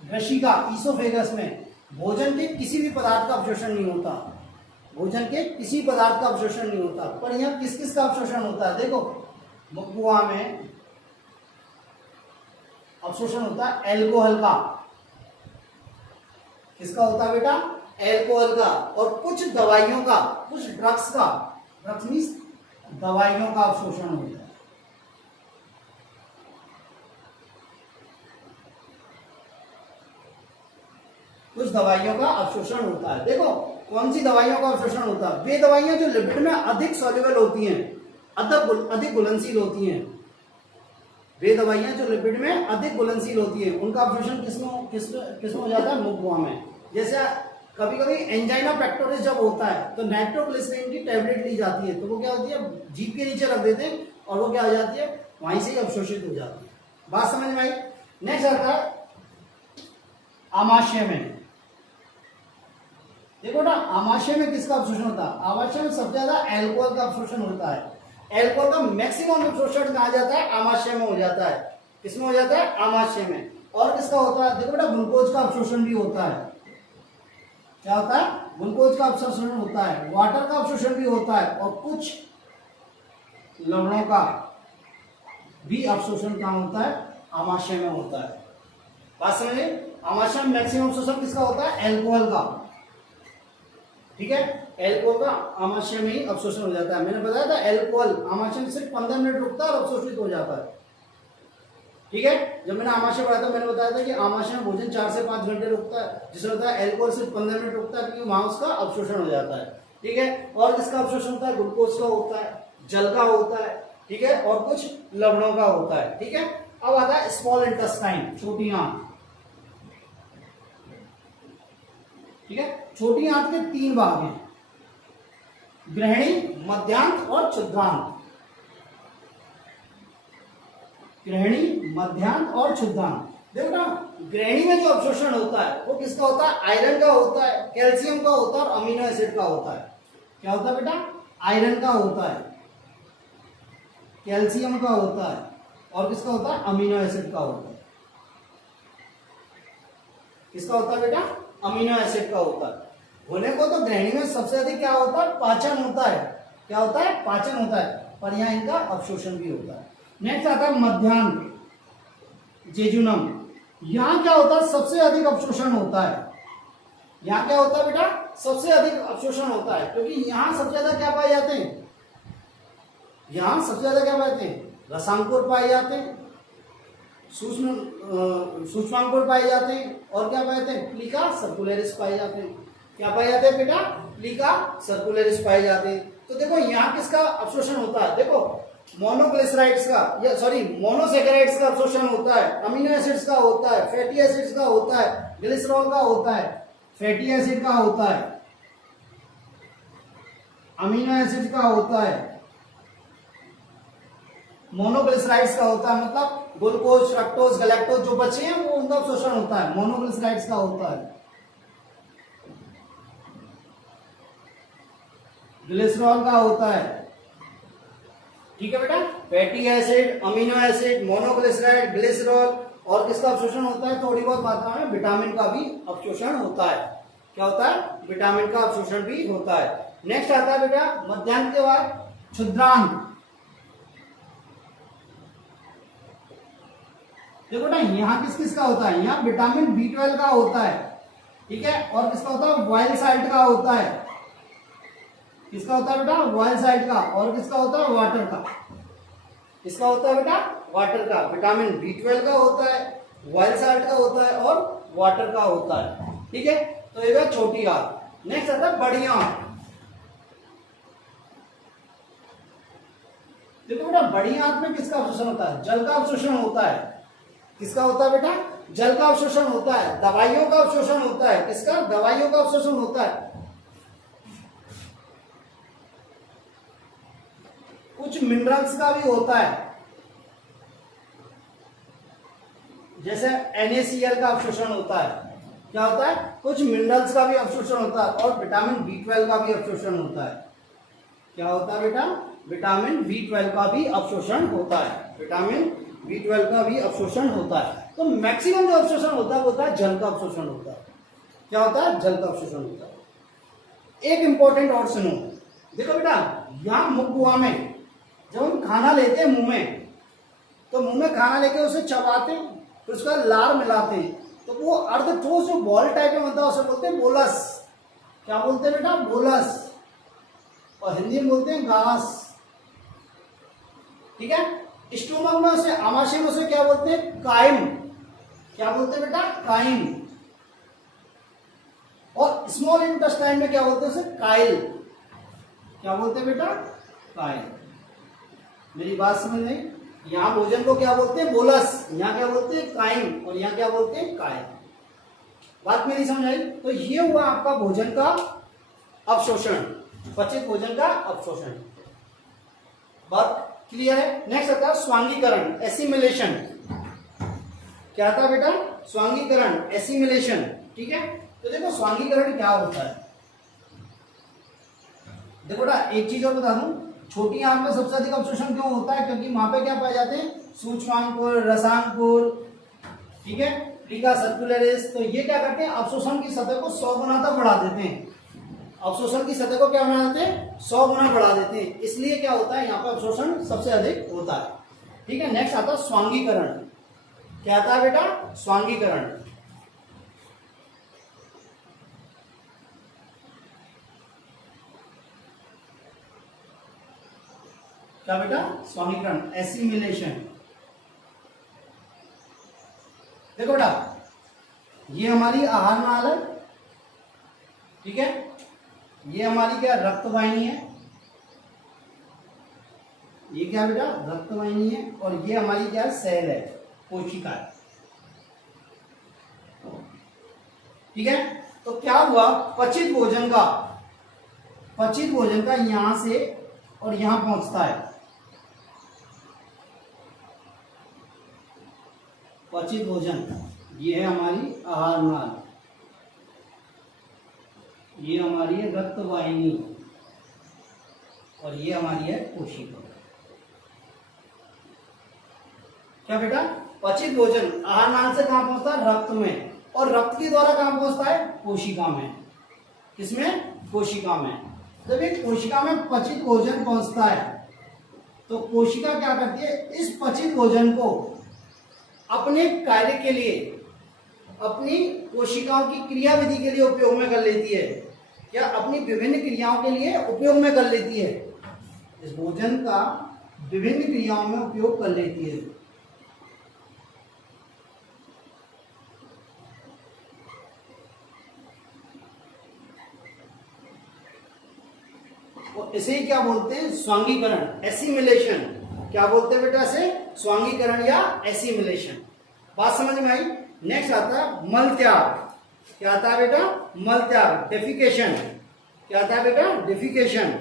ग्रशिका ईसोफेगस में भोजन के किसी भी पदार्थ का अवशोषण नहीं होता। भोजन के किसी पदार्थ का अवशोषण नहीं होता। पर यहाँ किस किस का अवशोषण होता है? देखो मुख गुहा में अवशोषण होता है एल्कोहल का। किसका होता है बेटा? एल्कोहल का। और कुछ दवाइयों का, कुछ ड्रग्स का, ड्रग्स मींस दवाइयों का अवशोषण होता है। कुछ दवाइयों का अवशोषण होता है। देखो कौन सी दवाइयों का अवशोषण होता है? वे दवाइयां जो लिपिड में अधिक सॉल्युबल होती हैं, अधिक घुलनशील होती हैं। वे दवाइयां जो लिपिड में अधिक घुलनशील होती हैं उनका अवशोषण किसमें हो जाता है? मुख गुहा में। जैसे कभी कभी एंजाइना पेक्टोरिस जब होता है तो नाइट्रोग्लिसरीन की टैबलेट ली जाती है, तो वो क्या होती है? जीभ के नीचे रख देते हैं और वो क्या हो जाती है? वहीं से ही अवशोषित हो जाती है। बात समझ में आई? नेक्स्ट आता है आमाशय में। देखो ना, आमाशय में किसका अवशोषण होता है? आमाशय में सबसे ज्यादा एल्कोहल का अवशोषण होता है। एल्कोहल का मैक्सिमम अवशोषण कहा जाता है? आमाशय में हो जाता है। किसमें हो जाता है? आमाशय में। और किसका होता है? देखो बेटा ग्लूकोज का अवशोषण भी होता है। क्या होता है? ग्लूकोज का अवशोषण होता है, वाटर का अवशोषण भी होता है और कुछ लवणों का भी अवशोषण क्या होता है? आमाशय में होता है। बात समझिए, आमाशय में मैक्सिमम अवशोषण किसका होता है? एल्कोहल का। ठीक है, एल्कोहल का आमाशय में ही अवशोषण हो जाता है। मैंने बताया था एल्कोहल आमाशय में सिर्फ 15 मिनट रुकता है और अवशोषित हो जाता है। ठीक है, जब मैंने आमाशय पढ़ा था मैंने बताया था कि आमाशय में भोजन 4 से 5 घंटे रुकता है, जिसमें होता है एल्कोहल सिर्फ 15 मिनट रुकता है, क्योंकि वहां उसका अवशोषण हो जाता है। ठीक है, और किसका अवशोषण होता है? ग्लूकोज का होता है, जल का होता है, ठीक है, और कुछ लवणों का होता है। ठीक है, अब आता है स्मॉल इंटेस्टाइन, छोटी आंत। ठीक है, छोटी आंत के 3 भाग हैं, ग्रहणी, मध्यांत और क्षुद्रांत। ग्रहणी, मध्यांत और क्षुद्रांत। देखो ना, ग्रहणी में जो अवशोषण होता है वो किसका होता है? आयरन का होता है, कैल्शियम का होता है और अमीनो एसिड का होता है। क्या होता है बेटा? आयरन का होता है, कैल्शियम का होता है और किसका होता है? अमीनो एसिड का होता है। किसका होता है बेटा? अमीनो एसिड का होता है। होने को तो ग्रहणी में सबसे अधिक क्या होता है? पाचन होता है। क्या होता है? पाचन होता है, पर यहाँ इनका अवशोषण भी होता है। नेक्स्ट आता है मध्यांत, जेजुनम। यहां क्या होता है? सबसे अधिक अवशोषण होता है। यहां क्या होता है बेटा? सबसे अधिक अवशोषण होता है, क्योंकि यहां सबसे ज्यादा क्या पाए जाते हैं? यहां सबसे ज्यादा क्या पाए जाते हैं? रसांकुर पाए जाते हैं, सूक्ष्मांकुर पाए जाते हैं, और क्या पाए जाते हैं? प्लीका सर्कुलरिस पाए जाते हैं। क्या पाए जाते हैं बेटा? प्लीका सर्कुलरिस पाए जाते हैं। तो देखो यहाँ किसका अवशोषण होता है? देखो, मोनोग्लिसराइड्स का या सॉरी मोनोसेकेराइड्स का अवशोषण होता है, अमीनो एसिड्स का होता है, फैटी एसिड्स का होता है, ग्लिसरॉल का होता है, फैटी एसिड का होता है, अमीनो एसिड का होता है, मोनोग्लिसराइड्स का होता है, मतलब ग्लूकोज, फ्रक्टोज, गैलेक्टोज जो बचे हैं वो उनका अवशोषण होता है, मोनोग्लिसराइड्स का होता है। ग्लिसरॉल का होता है। ठीक है बेटा, fatty acid, amino acid, monoglyceride, glycerol, और किसका अवशोषण होता है? थोड़ी बहुत मात्रा में विटामिन का भी अवशोषण होता है। क्या होता है? विटामिन का अवशोषण भी होता है। नेक्स्ट आता है बेटा मध्यांत के बाद क्षुद्रांत। देखो ना, यहाँ किस किस का होता है? यहाँ विटामिन B12 का होता है। ठीक है, और किसका होता है? वाइल्ड साल्ट का होता है। किसका होता है बेटा? वाइल्ड साल्ट का। और किसका होता है? वाटर का। किसका होता है बेटा? वाटर का। विटामिन B12 का होता है, वाइल्ड साल्ट का होता है और वाटर का होता है। ठीक है, तो ये छोटी आंत। नेक्स्ट आता है बड़ी आंत। देखो बेटा, बड़ी आंत में किसका अवशोषण होता है? जल का अवशोषण होता है। किसका होता है बेटा? जल का अवशोषण होता है। दवाइयों का अवशोषण होता है। किसका? दवाइयों का अवशोषण होता है। कुछ मिनरल्स का भी होता है, जैसे NaCl का अवशोषण होता है। क्या होता है? कुछ मिनरल्स का भी अवशोषण होता है और विटामिन B12 का भी अवशोषण होता है। क्या होता है बेटा? विटामिन B12 का भी अवशोषण होता है। विटामिन B12 का भी अवशोषण होता है। तो मैक्सिमम जो अवशोषण होता है वो होता है जल का अवशोषण होता है। क्या होता है? जल का अवशोषण होता है। एक इंपॉर्टेंट और सुनो, देखो बेटा, यहां मुख गुहा में जब हम खाना लेते हैं मुंह में, तो मुंह में खाना लेके उसे चबाते हैं, फिर उसका लार मिलाते हैं, तो वो अर्ध ठोस जो बॉल टाइप में बनता है उसे बोलते हैं बोलस। क्या बोलते हैं बेटा? बोलस। और हिंदी में बोलते हैं घास। ठीक है, स्टोमक में उसे, आमाशय में उसे क्या बोलते हैं? काइम। क्या बोलते हैं बेटा? काइम। और स्मॉल इंटेस्टाइन में क्या बोलते हैं उसे? काइल। क्या बोलते हैं बेटा? काइल। मेरी बात समझ नहीं? यहां भोजन को क्या बोलते हैं? बोलस। यहां क्या बोलते हैं? काइम। और यहां क्या बोलते हैं? काइल। बात मेरी समझ आई? तो ये हुआ आपका भोजन का अवशोषण, पचित भोजन का अवशोषण। बात क्लियर है? नेक्स्ट आता है स्वांगीकरण, एसिमिलेशन। क्या था बेटा? स्वांगीकरण, एसिमिलेशन। ठीक है, तो देखो स्वांगीकरण क्या होता है। देखो बेटा, एक चीज और बता दूं, छोटी आंत में सबसे अधिक अवशोषण क्यों होता है? क्योंकि वहां पे क्या पाए जाते हैं? सूक्ष्मांकुर, रसांकुर, ठीक है, प्लीका सर्कुलरिस। तो ये क्या करते हैं? अवशोषण की सतह को 100 गुना तक बढ़ा देते हैं। अवशोषण की सतह को क्या बना देते हैं? 100 गुना बढ़ा देते हैं। इसलिए क्या होता है? यहाँ पर अवशोषण सबसे अधिक होता है। ठीक है, नेक्स्ट आता है स्वांगीकरण। क्या आता है बेटा? स्वांगीकरण। क्या बेटा, स्वांगीकरण, एसिमिलेशन। देखो बेटा, ये हमारी आहार नाल है, ठीक है, ये हमारी क्या रक्त वाहिनी है, ये क्या बेटा रक्त वाहिनी है, और ये हमारी क्या सेल है, कोशिका है, ठीक है। तो क्या हुआ, पचित भोजन का यहां से और यहां पहुंचता है, पचित भोजन, ये है हमारी आहार नाल, ये हमारी है रक्त वाहिनी, और ये हमारी है कोशिका। क्या बेटा, पचित भोजन आहार नाल से कहां पहुंचता है, रक्त में, और रक्त के द्वारा कहां पहुंचता है, कोशिका में। किसमें, कोशिका में। जब एक कोशिका में पचित भोजन पहुंचता है तो कोशिका क्या करती है, इस पचित भोजन को अपने कार्य के लिए, अपनी कोशिकाओं की क्रियाविधि के लिए उपयोग में कर लेती है, या अपनी विभिन्न क्रियाओं के लिए उपयोग में कर लेती है, इस भोजन का विभिन्न क्रियाओं में उपयोग कर लेती है। और इसे क्या बोलते हैं, स्वांगीकरण, एसिमिलेशन। क्या बोलते हैं बेटा इसे, स्वांगीकरण या एसिमिलेशन। बात समझ में आई। नेक्स्ट आता है मल त्याग। क्या आता है बेटा, मल त्याग, डेफिकेशन। क्या आता है बेटा, डेफिकेशन।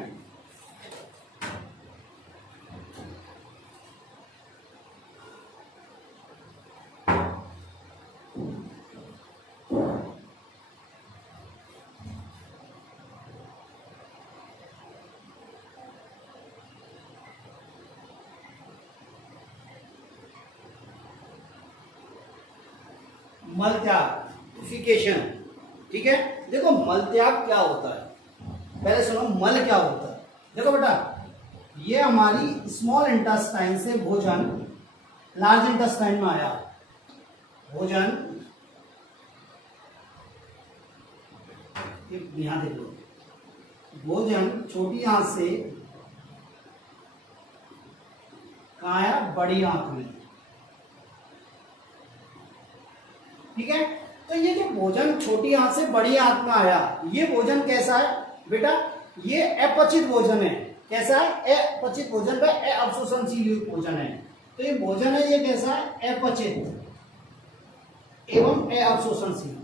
मल त्याग, डिफिकेशन, ठीक है। देखो मल त्याग क्या होता है, पहले सुनो मल क्या होता है। देखो बेटा, ये हमारी स्मॉल इंटेस्टाइन से भोजन लार्ज इंटेस्टाइन में आया, भोजन, यहां देख लो, भोजन छोटी आंत से कहां आया, बड़ी आंत में, ठीक है। तो ये जो भोजन छोटी आंत से बड़ी आंत में आया, ये भोजन कैसा है बेटा, ये अपचित भोजन है। कैसा है, अपचित भोजन का अवशोषणशील भोजन है। तो ये भोजन है, ये कैसा है, अपचित एवं अवशोषणशील।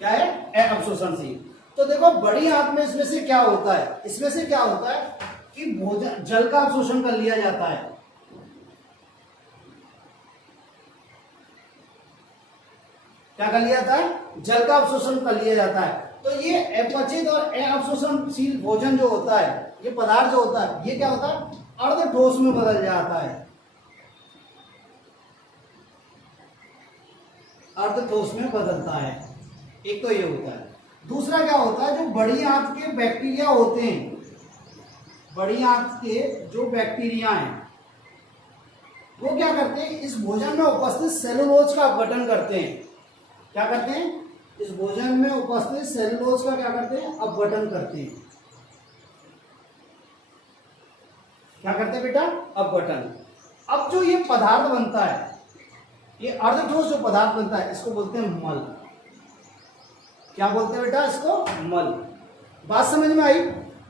क्या है, अवशोषणशील। तो देखो बड़ी आंत में इसमें से क्या होता है, इसमें से क्या होता है कि भोजन, जल का अवशोषण कर लिया जाता है। क्या कर लिया जाता है, जल का अवशोषण कर लिया जाता है। तो ये अपचित और अवशोषणशील भोजन जो होता है, ये पदार्थ जो होता है, ये क्या होता है, अर्ध ठोस में बदल जाता है, अर्ध ठोस में बदलता है। एक तो ये होता है। दूसरा क्या होता है, जो बड़ी आंत के बैक्टीरिया होते हैं, बड़ी आंत के जो बैक्टीरिया हैं, वो क्या करते हैं, इस भोजन में उपस्थित सेलुलोज का अपघटन करते हैं। क्या करते हैं, इस भोजन में उपस्थित सेलुलोज का क्या करते हैं, अपघटन करते हैं। क्या करते हैं बेटा, अपघटन। अब जो ये पदार्थ बनता है, ये अर्धठोस जो पदार्थ बनता है, इसको बोलते हैं मल। क्या बोलते हैं बेटा, इसको मल। बात समझ में आई।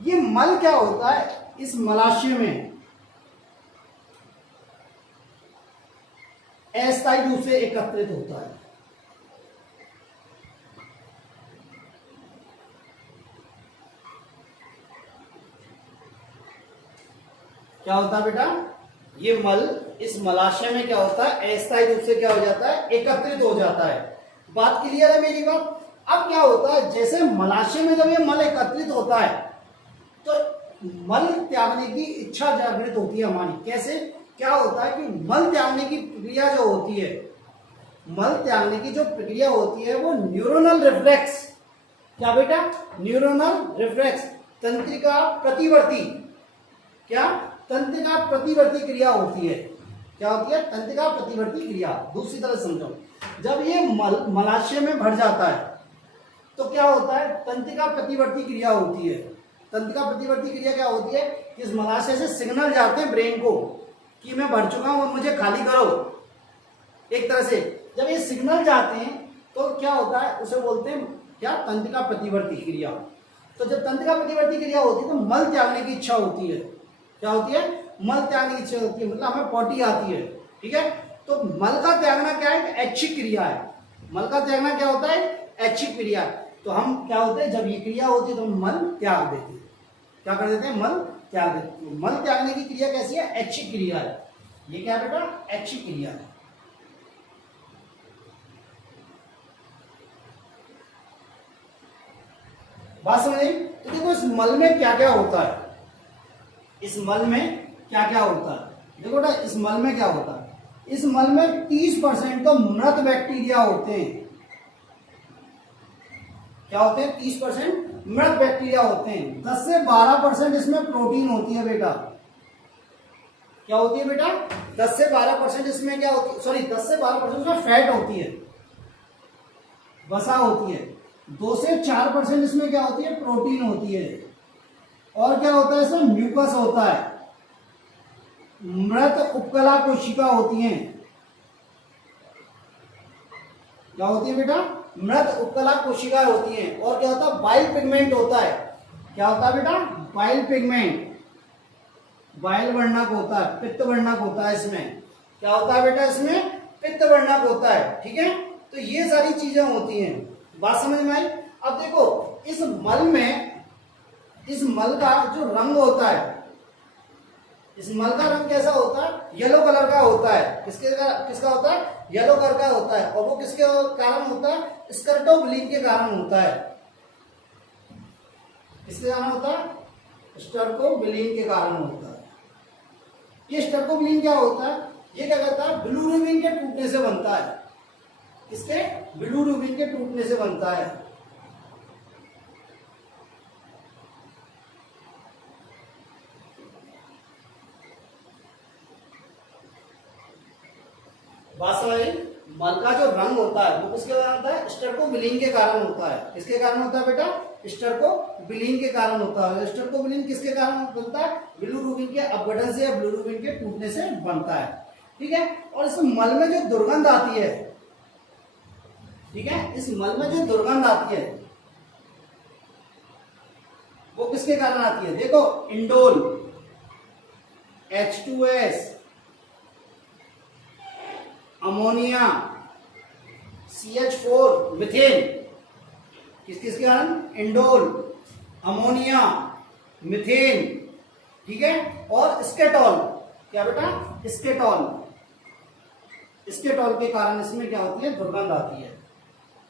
ये मल क्या होता है, इस मलाशय में अस्थायी रूप से एकत्रित होता है। क्या होता है बेटा, ये मल इस मलाशय में क्या होता है, अस्थायी रूप से क्या हो जाता है, एकत्रित हो जाता है। बात क्लियर है मेरी बात। अब क्या होता है, जैसे मलाशय में जब ये मल एकत्रित होता है तो मल त्यागने की इच्छा जागृत होती है हमारी। कैसे, क्या होता है कि मल त्यागने की प्रक्रिया जो होती है, मल त्यागने की जो प्रक्रिया होती है, वो न्यूरोनल रिफ्लेक्स। क्या बेटा, न्यूरोनल रिफ्लेक्स, तंत्रिका प्रतिवर्ती, क्या, तंत्रिका प्रतिवर्ती क्रिया होती है। क्या होती है, तंत्रिका प्रतिवर्ती क्रिया। दूसरी तरह समझो, जब ये मलाशय में भर जाता है, तो क्या होता है, तंत्रिका प्रतिवर्ती क्रिया होती है। तंत्रिका प्रतिवर्ती क्रिया क्या होती है, इस मलाशय से सिग्नल जाते हैं ब्रेन को कि मैं भर चुका हूं, मुझे खाली करो। एक तरह से जब ये सिग्नल जाते हैं तो क्या होता है, उसे बोलते हैं क्या, तंत्रिका प्रतिवर्ती क्रिया। तो जब तंत्रिका प्रतिवर्ती क्रिया होती है तो मल त्यागने की इच्छा होती है। क्या होती है, मल त्यागने की इच्छा होती है, मतलब हमें पॉटी आती है। ठीक है, तो मल का त्यागना क्या है, ऐच्छिक क्रिया है। मल का त्यागना क्या होता है, ऐच्छिक क्रिया। तो हम क्या होते हैं, जब ये क्रिया होती है तो हम मल त्याग देते हैं। क्या कर देते हैं, मल त्याग देते हैं। मल त्यागने की क्रिया कैसी है, ऐच्छिक क्रिया है। ये क्या है बेटा, ऐच्छिक क्रिया है। बात समझ आई। तो देखो इस मल में क्या क्या होता है, इस मल में क्या क्या होता है। देखो बेटा इस मल में क्या होता है, इस मल में 30% तो मृत बैक्टीरिया होते हैं। क्या होते हैं, 30% मृत बैक्टीरिया होते हैं। 10 से 12% इसमें प्रोटीन होती है बेटा। क्या होती है बेटा, 10 से 12% इसमें क्या होती है, सॉरी 10 से 12% इसमें फैट होती है, वसा होती है। 2 से 4% इसमें क्या होती है, प्रोटीन होती है। और क्या होता है, इसमें म्यूकस होता है, मृत उपकला कोशिका होती हैं। क्या होती है बेटा, मृत उपकला कोशिकाएं होती हैं। और क्या होता है, बाइल पिगमेंट होता है। क्या होता है बेटा, बाइल पिगमेंट, बाइल वर्णक होता है, पित्त वर्णक होता है। इसमें क्या होता है बेटा, इसमें पित्त वर्णक होता है। ठीक है, तो ये सारी चीजें होती हैं। बात समझ में आई। अब देखो इस मल में, इस मल का जो रंग होता है, इस मल का रंग कैसा होता है, येलो कलर का होता है। किसका होता है, येलो कलर का होता है। और वो किसके कारण होता है, स्कर्टोब्लीन के कारण होता है। किसके कारण होता है, स्टर्कोबिलिन के कारण होता है। ये स्टर्कोबिलिन क्या होता है, ये क्या करता है, बिलिरुबिन के टूटने से बनता है। इसके बिलिरुबिन के टूटने से बनता है। बात समझ आई। मल का जो रंग होता है वो किसके कारण होता है, स्टर्कोबिलिन के कारण होता है। किसके कारण होता है बेटा, स्टर्कोबिलिन के कारण होता है। स्टर्कोबिलिन किसके कारण बनता है, बिलिरुबिन के अपघटन से या बिलिरुबिन के टूटने से बनता है। ठीक है, और इस मल में जो दुर्गंध आती है, ठीक है, इस मल में जो दुर्गंध आती है वो किसके कारण आती है, देखो indole, H2S, ammonia, CH4, methane. किसके कारण, इंडोल, अमोनिया, मिथेन। ठीक है, और स्केटॉल। क्या बेटा, स्केटॉल, स्केटॉल के कारण इसमें क्या होती है, दुर्गंध आती है।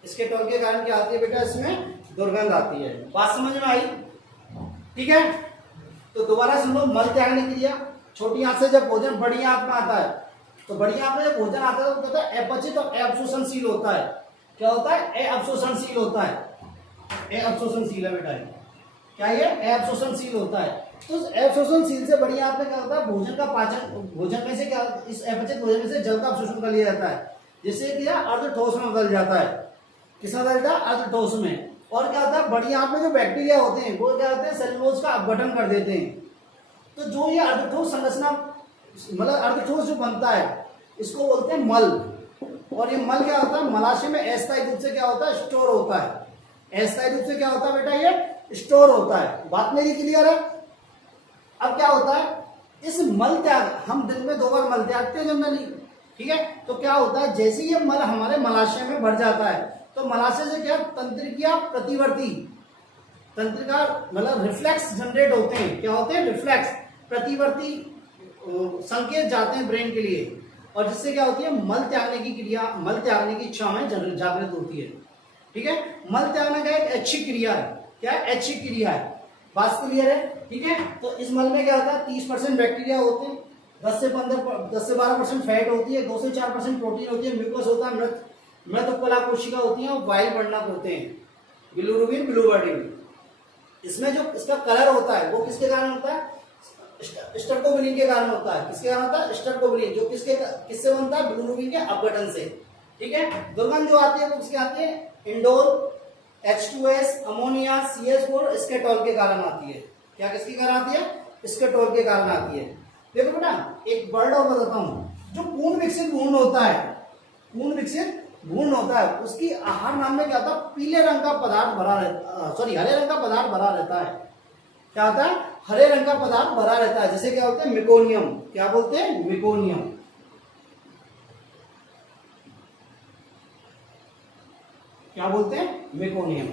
स्केटॉल के कारण क्या आती है बेटा, इसमें दुर्गंध आती है। बात समझ में आई। ठीक है, तो दोबारा सुन लो, मल त्यागने की क्रिया। छोटी आंत से जब भोजन बड़ी आंत में आता है, तो बड़ी आंत में जब भोजन आता है तो कहता है अपचित और अवशोषणशील होता है। क्या होता है, अवशोषणशील होता है। अवशोषणशील है बेटा, क्या ये अवशोषणशील होता है। तो अवशोषणशील से बड़ी आंत में क्या होता है, भोजन का पाचन, भोजन में से क्या, इस अपचित भोजन में से जल का अवशोषण कर लिया जाता है, जिससे कि अर्ध ठोस में बदल जाता है। किस में बदल जाता है, अर्ध ठोस में। और क्या होता है, बड़ी आंत में जो बैक्टीरिया होते हैं वो क्या होते हैं, सेलुलोज का अपघटन कर देते हैं। तो जो ये अर्धठोस संरचना, मतलब अर्धठोस जो बनता है, इसको बोलते हैं मल। और ये मल क्या होता है, मलाशय में अस्थायी रूप से क्या होता है, स्टोर होता है। अस्थायी रूप से क्या होता है बेटा, ये स्टोर होता है। बात मेरी क्लियर है। अब क्या होता है, इस मल त्याग, हम दिन में 2 बार मल त्यागते हैं जनरली। ठीक है, तो क्या होता है, जैसे ये मल हमारे मलाशय में भर जाता है तो मलाशय से क्या, तंत्रिका प्रतिवर्ती, तंत्रिका मतलब रिफ्लेक्स जनरेट होते हैं। क्या होते हैं, रिफ्लेक्स, प्रतिवर्ती संकेत जाते हैं ब्रेन के लिए। और जिससे क्या होती है, मल त्यागने की क्रिया, मल त्यागने की इच्छा में जागृत होती है। ठीक है, मल त्यागना का एक ऐच्छिक क्रिया है। क्या है, ऐच्छिक क्रिया है। बात क्लियर है। ठीक है, तो इस मल में क्या होता है, 30% बैक्टीरिया होते हैं, 10 से 12% फैट होती है, 2 से 4% प्रोटीन होती है, म्यूकस होता है, मृत उपकला कोशिका होती है, और बाइल वर्णक होते हैं, बिलिरुबिन, बिलिरुबिन। इसमें जो इसका कलर होता है वो किसके कारण होता है, स्टर्कोबिलिन के कारण होता है। किसके कारण होता है, स्टर्कोबिलिन, जो किससे बनता है, बिलिरुबिन के अपघटन से। ठीक है, दुर्गंध जो आती है वो किसके आती है, इंडोल, H2S, अमोनिया, CH4 स्केटोल के कारण आती है। क्या किसके कारण आती है? स्केटोल के कारण आती है। देखो बेटा, एक वर्ड और बताता हूं, जो पूर्ण विकसित भ्रूण होता है, पूर्ण विकसित भ्रूण होता है, उसकी आहार नाम में क्या होता है? पीले रंग का पदार्थ भरा रहता, सॉरी हरे रंग का पदार्थ भरा रहता है। क्या होता है? हरे रंग का पदार्थ भरा रहता है, जैसे क्या बोलते हैं? मेकोनियम। क्या बोलते हैं? मेकोनियम। क्या बोलते हैं? मेकोनियम।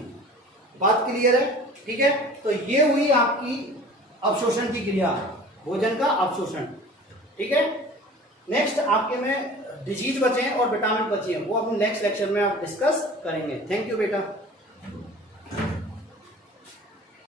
बात क्लियर है? ठीक है, तो ये हुई आपकी अवशोषण की क्रिया, भोजन का अवशोषण। ठीक है, नेक्स्ट आपके में डिजीज बचे हैं और विटामिन बचे हैं, वो हम नेक्स्ट लेक्चर में आप डिस्कस करेंगे। थैंक यू बेटा।